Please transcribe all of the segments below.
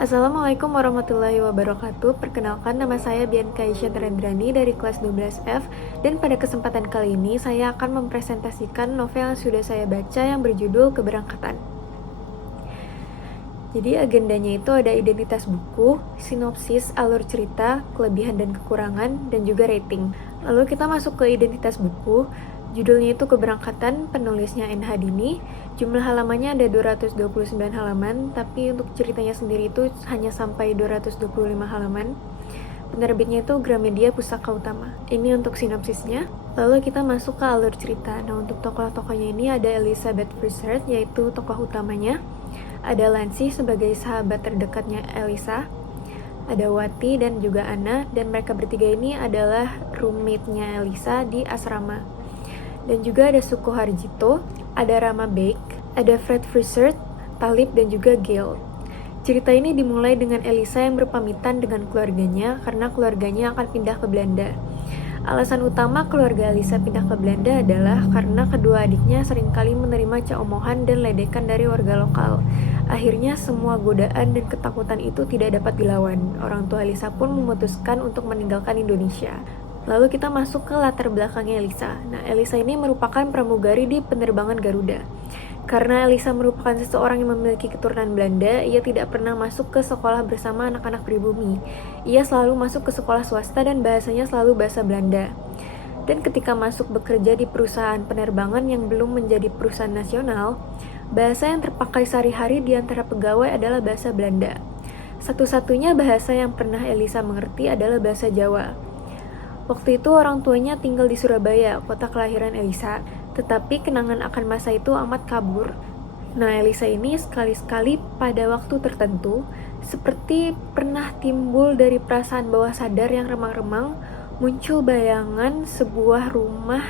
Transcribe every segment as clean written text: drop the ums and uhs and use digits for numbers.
Assalamualaikum warahmatullahi wabarakatuh. Perkenalkan, nama saya Bianca Isya Terendrani dari kelas 12F. Dan pada kesempatan kali ini saya akan mempresentasikan novel yang sudah saya baca yang berjudul Keberangkatan. Jadi agendanya itu ada identitas buku, sinopsis, alur cerita, kelebihan dan kekurangan, dan juga rating. Lalu kita masuk ke identitas buku. Judulnya itu Keberangkatan, penulisnya N. Hadini. Jumlah halamannya ada 229 halaman, tapi untuk ceritanya sendiri itu hanya sampai 225 halaman. Penerbitnya itu Gramedia Pusaka Utama. Ini untuk sinopsisnya. Lalu kita masuk ke alur cerita. Nah, untuk tokoh-tokohnya ini ada Elizabeth Pritchard, yaitu tokoh utamanya. Ada Lancy sebagai sahabat terdekatnya Elisa. Ada Wati dan juga Anna, dan mereka bertiga ini adalah roommate-nya Elisa di asrama. Dan juga ada Suko Harjito, ada Rama Beik, ada Fred Pritchard, Talib, dan juga Gail. Cerita ini dimulai dengan Elisa yang berpamitan dengan keluarganya karena keluarganya akan pindah ke Belanda. Alasan utama keluarga Elisa pindah ke Belanda adalah karena kedua adiknya seringkali menerima ceomohan dan ledekan dari warga lokal. Akhirnya semua godaan dan ketakutan itu tidak dapat dilawan. Orang tua Elisa pun memutuskan untuk meninggalkan Indonesia. Lalu kita masuk ke latar belakangnya Elisa. Nah, Elisa ini merupakan pramugari di penerbangan Garuda. Karena Elisa merupakan seseorang yang memiliki keturunan Belanda, ia tidak pernah masuk ke sekolah bersama anak-anak pribumi. Ia selalu masuk ke sekolah swasta dan bahasanya selalu bahasa Belanda. Dan ketika masuk bekerja di perusahaan penerbangan yang belum menjadi perusahaan nasional, bahasa yang terpakai sehari-hari di antara pegawai adalah bahasa Belanda. Satu-satunya bahasa yang pernah Elisa mengerti adalah bahasa Jawa. Waktu itu orang tuanya tinggal di Surabaya, kota kelahiran Elisa, tetapi kenangan akan masa itu amat kabur. Nah, Elisa ini sekali-sekali pada waktu tertentu, seperti pernah timbul dari perasaan bawah sadar yang remang-remang, muncul bayangan sebuah rumah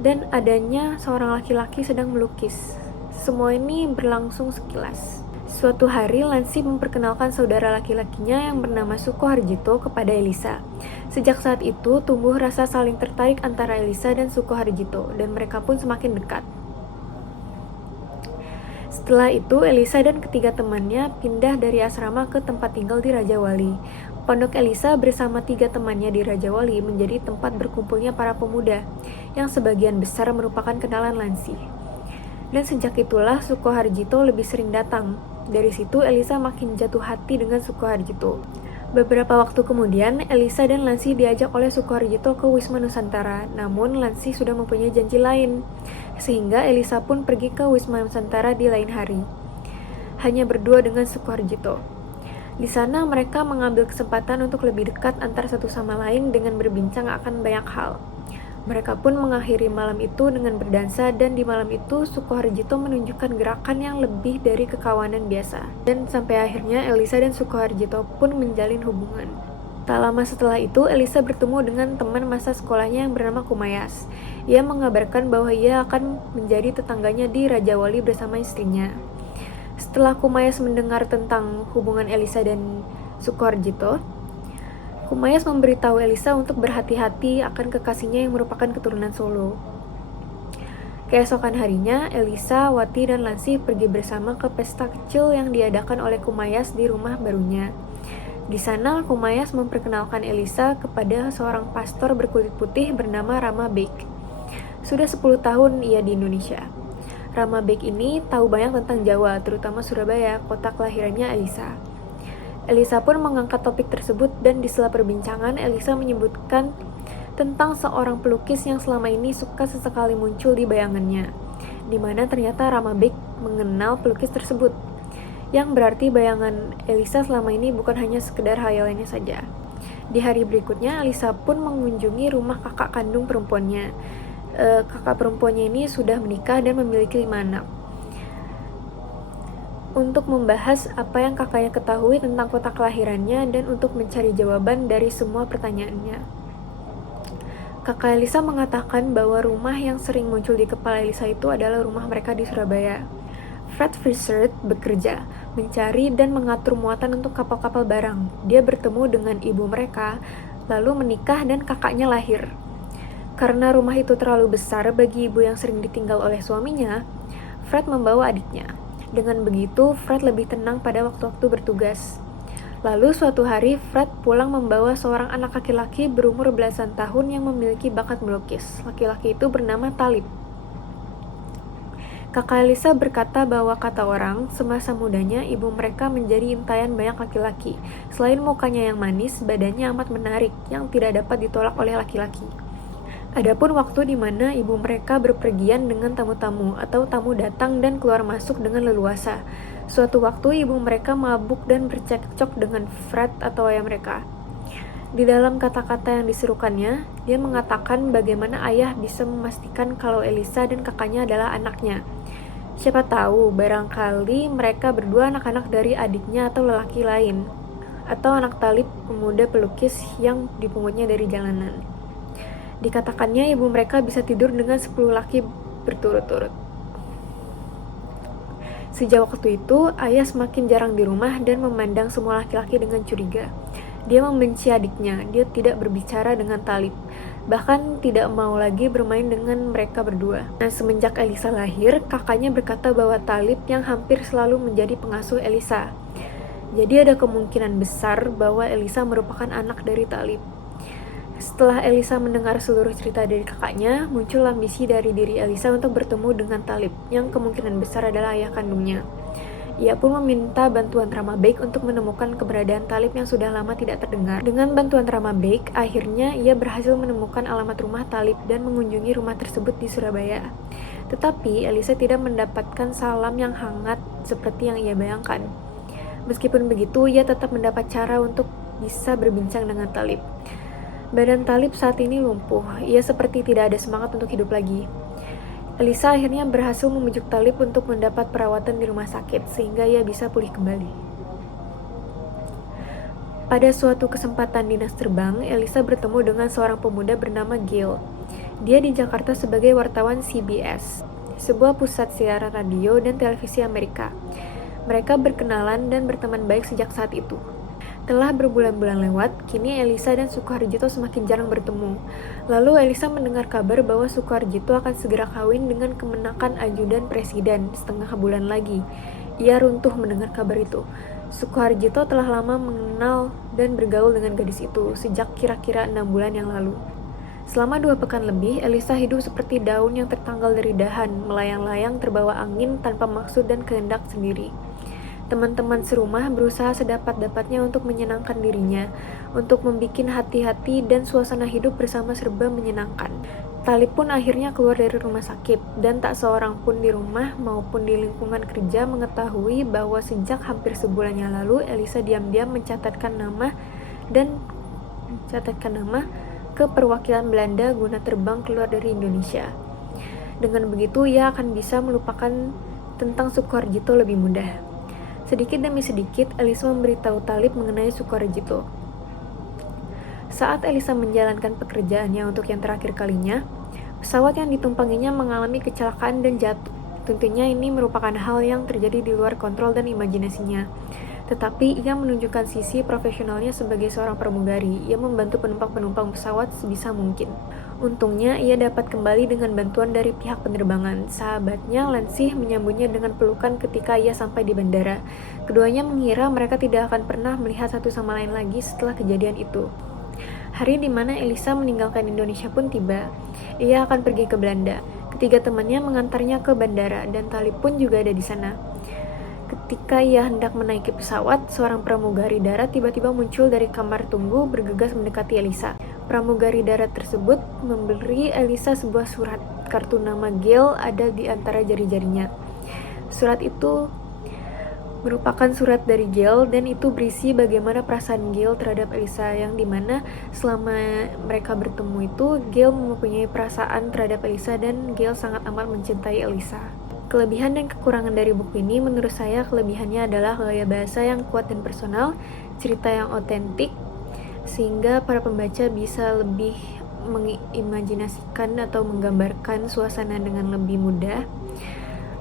dan adanya seorang laki-laki sedang melukis. Semua ini berlangsung sekilas. Suatu hari, Lancy memperkenalkan saudara laki-lakinya yang bernama Suko Harjito kepada Elisa. Sejak saat itu, tumbuh rasa saling tertarik antara Elisa dan Suko Harjito, dan mereka pun semakin dekat. Setelah itu, Elisa dan ketiga temannya pindah dari asrama ke tempat tinggal di Raja Wali. Pondok Elisa bersama 3 temannya di Raja Wali menjadi tempat berkumpulnya para pemuda, yang sebagian besar merupakan kenalan Lancy. Dan sejak itulah Suko Harjito lebih sering datang. Dari situ Elisa makin jatuh hati dengan Suko Harjito. Beberapa waktu kemudian, Elisa dan Lancy diajak oleh Suko Harjito ke Wisma Nusantara. Namun Lancy sudah mempunyai janji lain, sehingga Elisa pun pergi ke Wisma Nusantara di lain hari. Hanya berdua dengan Suko Harjito. Di sana mereka mengambil kesempatan untuk lebih dekat antar satu sama lain dengan berbincang akan banyak hal. Mereka pun mengakhiri malam itu dengan berdansa, dan di malam itu Suko Harjito menunjukkan gerakan yang lebih dari kekawanan biasa. Dan sampai akhirnya Elisa dan Suko Harjito pun menjalin hubungan. Tak lama setelah itu, Elisa bertemu dengan teman masa sekolahnya yang bernama Kumayas. Ia mengabarkan bahwa ia akan menjadi tetangganya di Raja Wali bersama istrinya. Setelah Kumayas mendengar tentang hubungan Elisa dan Suko Harjito, Kumayas memberitahu Elisa untuk berhati-hati akan kekasihnya yang merupakan keturunan Solo. Keesokan harinya, Elisa, Wati, dan Lancy pergi bersama ke pesta kecil yang diadakan oleh Kumayas di rumah barunya. Di sana, Kumayas memperkenalkan Elisa kepada seorang pastor berkulit putih bernama Rama Beik. Sudah 10 tahun ia di Indonesia. Rama Beik ini tahu banyak tentang Jawa, terutama Surabaya, kota kelahirannya Elisa. Elisa pun mengangkat topik tersebut, dan di sela perbincangan Elisa menyebutkan tentang seorang pelukis yang selama ini suka sesekali muncul di bayangannya, di mana ternyata Rama Beik mengenal pelukis tersebut, yang berarti bayangan Elisa selama ini bukan hanya sekedar hayalannya saja. Di hari berikutnya, Elisa pun mengunjungi rumah kakak kandung perempuannya. Kakak perempuannya ini sudah menikah dan memiliki 5 anak. Untuk membahas apa yang kakaknya ketahui tentang kota kelahirannya dan untuk mencari jawaban dari semua pertanyaannya. Kakak Elisa mengatakan bahwa rumah yang sering muncul di kepala Elisa itu adalah rumah mereka di Surabaya. Fred Pritchard bekerja, mencari dan mengatur muatan untuk kapal-kapal barang. Dia bertemu dengan ibu mereka, lalu menikah dan kakaknya lahir. Karena rumah itu terlalu besar bagi ibu yang sering ditinggal oleh suaminya, Fred membawa adiknya. Dengan begitu, Fred lebih tenang pada waktu-waktu bertugas. Lalu suatu hari, Fred pulang membawa seorang anak laki-laki berumur belasan tahun yang memiliki bakat melukis. Laki-laki itu bernama Talib. Kakak Elisa berkata bahwa kata orang, semasa mudanya ibu mereka menjadi intayan banyak laki-laki. Selain mukanya yang manis, badannya amat menarik, yang tidak dapat ditolak oleh laki-laki. Adapun waktu di mana ibu mereka berpergian dengan tamu-tamu atau tamu datang dan keluar masuk dengan leluasa. Suatu waktu ibu mereka mabuk dan bercekcok dengan Fred atau ayah mereka. Di dalam kata-kata yang diserukannya, dia mengatakan bagaimana ayah bisa memastikan kalau Elisa dan kakaknya adalah anaknya. Siapa tahu, barangkali mereka berdua anak-anak dari adiknya atau lelaki lain, atau anak Talib, pemuda pelukis yang dipungutnya dari jalanan. Dikatakannya ibu mereka bisa tidur dengan 10 laki berturut-turut. Sejak waktu itu, ayah semakin jarang di rumah dan memandang semua laki-laki dengan curiga. Dia membenci adiknya, dia tidak berbicara dengan Talib, bahkan tidak mau lagi bermain dengan mereka berdua. Nah, semenjak Elisa lahir, kakaknya berkata bahwa Talib yang hampir selalu menjadi pengasuh Elisa. Jadi ada kemungkinan besar bahwa Elisa merupakan anak dari Talib. Setelah Elisa mendengar seluruh cerita dari kakaknya, muncul ambisi dari diri Elisa untuk bertemu dengan Talib, yang kemungkinan besar adalah ayah kandungnya. Ia pun meminta bantuan Rama Beg untuk menemukan keberadaan Talib yang sudah lama tidak terdengar. Dengan bantuan Rama Beg, akhirnya ia berhasil menemukan alamat rumah Talib dan mengunjungi rumah tersebut di Surabaya. Tetapi Elisa tidak mendapatkan salam yang hangat seperti yang ia bayangkan. Meskipun begitu, ia tetap mendapat cara untuk bisa berbincang dengan Talib. Badan Talib saat ini lumpuh, ia seperti tidak ada semangat untuk hidup lagi. Elisa akhirnya berhasil membujuk Talib untuk mendapat perawatan di rumah sakit, sehingga ia bisa pulih kembali. Pada suatu kesempatan dinas terbang, Elisa bertemu dengan seorang pemuda bernama Gil. Dia di Jakarta sebagai wartawan CBS, sebuah pusat siaran radio dan televisi Amerika. Mereka berkenalan dan berteman baik sejak saat itu. Telah berbulan-bulan lewat, kini Elisa dan Sukoharjito semakin jarang bertemu. Lalu Elisa mendengar kabar bahwa Sukoharjito akan segera kawin dengan kemenakan ajudan presiden setengah bulan lagi. Ia runtuh mendengar kabar itu. Sukoharjito telah lama mengenal dan bergaul dengan gadis itu sejak kira-kira 6 bulan yang lalu. Selama 2 pekan lebih, Elisa hidup seperti daun yang tertanggal dari dahan, melayang-layang terbawa angin tanpa maksud dan kehendak sendiri. Teman-teman serumah berusaha sedapat-dapatnya untuk menyenangkan dirinya, untuk membuat hati-hati dan suasana hidup bersama serba menyenangkan. Talib pun akhirnya keluar dari rumah sakit, dan tak seorang pun di rumah maupun di lingkungan kerja mengetahui bahwa sejak hampir sebulan yang lalu, Elisa diam-diam mencatatkan nama ke perwakilan Belanda guna terbang keluar dari Indonesia. Dengan begitu, ia akan bisa melupakan tentang Sukoharjito lebih mudah. Sedikit demi sedikit, Elisa memberitahu Talib mengenai Sukoharjito. Saat Elisa menjalankan pekerjaannya untuk yang terakhir kalinya, pesawat yang ditumpanginya mengalami kecelakaan dan jatuh. Tentunya ini merupakan hal yang terjadi di luar kontrol dan imajinasinya. Tetapi ia menunjukkan sisi profesionalnya sebagai seorang pramugari. Ia membantu penumpang-penumpang pesawat sebisa mungkin. Untungnya, ia dapat kembali dengan bantuan dari pihak penerbangan. Sahabatnya, Lansih, menyambutnya dengan pelukan ketika ia sampai di bandara. Keduanya mengira mereka tidak akan pernah melihat satu sama lain lagi setelah kejadian itu. Hari di mana Elisa meninggalkan Indonesia pun tiba. Ia akan pergi ke Belanda. Ketiga temannya mengantarnya ke bandara, dan Talib pun juga ada di sana. Ketika ia hendak menaiki pesawat, seorang pramugari darat tiba-tiba muncul dari kamar tunggu bergegas mendekati Elisa. Pramugari darat tersebut memberi Elisa sebuah surat. Kartu nama Gil ada di antara jari-jarinya. Surat itu merupakan surat dari Gil, dan itu berisi bagaimana perasaan Gil terhadap Elisa, yang dimana selama mereka bertemu itu Gil mempunyai perasaan terhadap Elisa dan Gil sangat amat mencintai Elisa. Kelebihan dan kekurangan dari buku ini, menurut saya kelebihannya adalah gaya bahasa yang kuat dan personal, cerita yang otentik, sehingga para pembaca bisa lebih mengimajinasikan atau menggambarkan suasana dengan lebih mudah.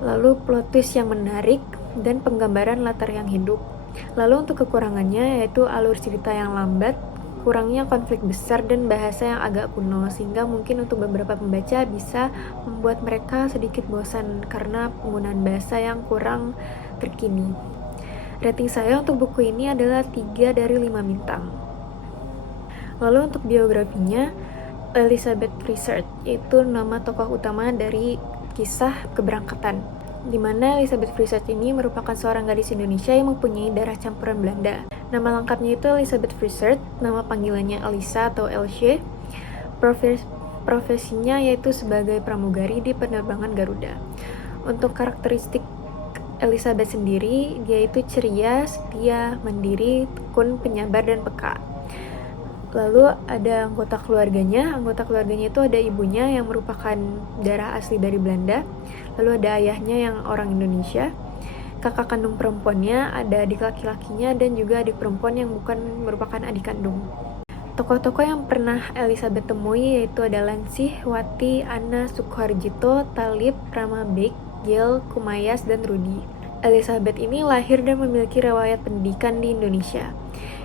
Lalu plot twist yang menarik dan penggambaran latar yang hidup. Lalu untuk kekurangannya yaitu alur cerita yang lambat, kurangnya konflik besar dan bahasa yang agak kuno, sehingga mungkin untuk beberapa pembaca bisa membuat mereka sedikit bosan karena penggunaan bahasa yang kurang terkini. Rating saya untuk buku ini adalah 3 dari 5 bintang. Lalu untuk biografinya, Elizabeth Pritchard, yaitu nama tokoh utama dari kisah keberangkatan, di mana Elizabeth Pritchard ini merupakan seorang gadis Indonesia yang mempunyai darah campuran Belanda. Nama lengkapnya itu Elizabeth Pritchard, nama panggilannya Elisa atau Elsje. Profesinya yaitu sebagai pramugari di penerbangan Garuda. Untuk karakteristik Elizabeth sendiri, dia itu ceria, setia, mandiri, tekun, penyabar, dan peka. Lalu ada anggota keluarganya itu ada ibunya yang merupakan darah asli dari Belanda, lalu ada ayahnya yang orang Indonesia, kakak kandung perempuannya, ada adik laki-lakinya, dan juga adik perempuan yang bukan merupakan adik kandung. Tokoh-tokoh yang pernah Elizabeth temui yaitu ada Lansih, Wati, Anna, Sukoharjito, Talib, Rama Beg, Gil, Kumayas, dan Rudi. Elizabeth ini lahir dan memiliki riwayat pendidikan di Indonesia.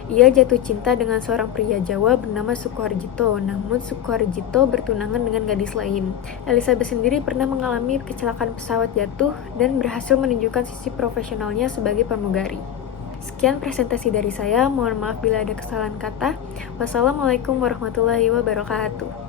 Ia jatuh cinta dengan seorang pria Jawa bernama Sukoharjito, namun Sukoharjito bertunangan dengan gadis lain. Elizabeth sendiri pernah mengalami kecelakaan pesawat jatuh dan berhasil menunjukkan sisi profesionalnya sebagai pramugari. Sekian presentasi dari saya, mohon maaf bila ada kesalahan kata. Wassalamualaikum warahmatullahi wabarakatuh.